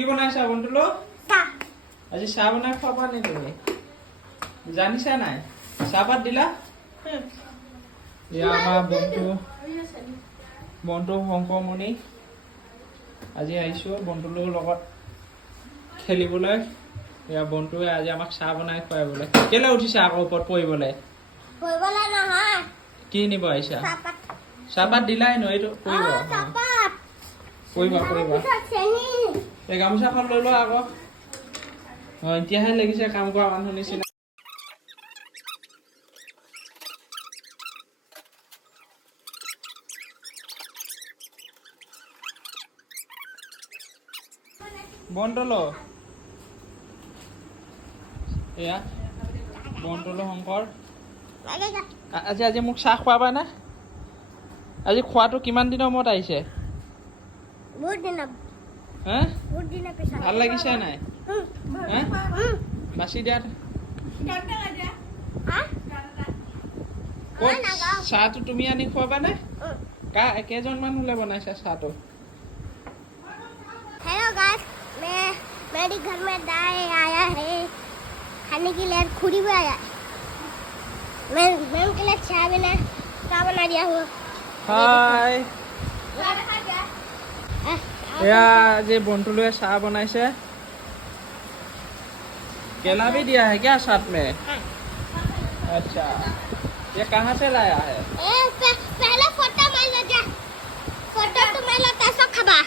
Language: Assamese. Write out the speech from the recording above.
কি বনাইছা বন্ধুলো? আজি চাহ বনাই খোৱাবা নে তুমি? জানিছা নাই? চাহপাত দিলা? আমাৰ বন্ধু শংকৰমণি আজি আহিছোঁ বন্ধুৰ লগত খেলিবলৈ। এয়া বন্ধুৱে আজি আমাক চাহ বনাই খুৱাবলৈ। কেলে উঠিছা আকৌ ওপৰত পৰিবলৈ? কি নিব আহিছা? চাহপাত দিলাই ন? এইটো পৰিব পৰিবা। এই গামোচাখন লৈ লোৱা আকৌ। এতিয়াহে লাগিছে কাম কৰা মানুহ নিচিনা। বন্ধুলো এয়া বন্ধুলো শংকৰ আজি মোক চাহ খুৱাবা না? আজি খোৱাটো কিমান দিনৰ মূৰত আহিছে? ভাল লাগিছে নাই? বাছি দিয়া। চাহটো তুমি আনি খুৱাবা নে? কেইজনমান হ'লে বনাইছা চাহটো? हेलो गाइस, मेरे घर में दाई आया है खाने के लिए। खुरी भी आया है। मैं उनके लिए चाय बना दिया हूँ। हाय एया जे बंटुलुए चाह बनाइছে। केला भी दिया है क्या साथ में? अच्छा, ये कहाँ से लाया है? पहले फोटो मैं ले जा। फोटो तो मैं लो कैसा खबा।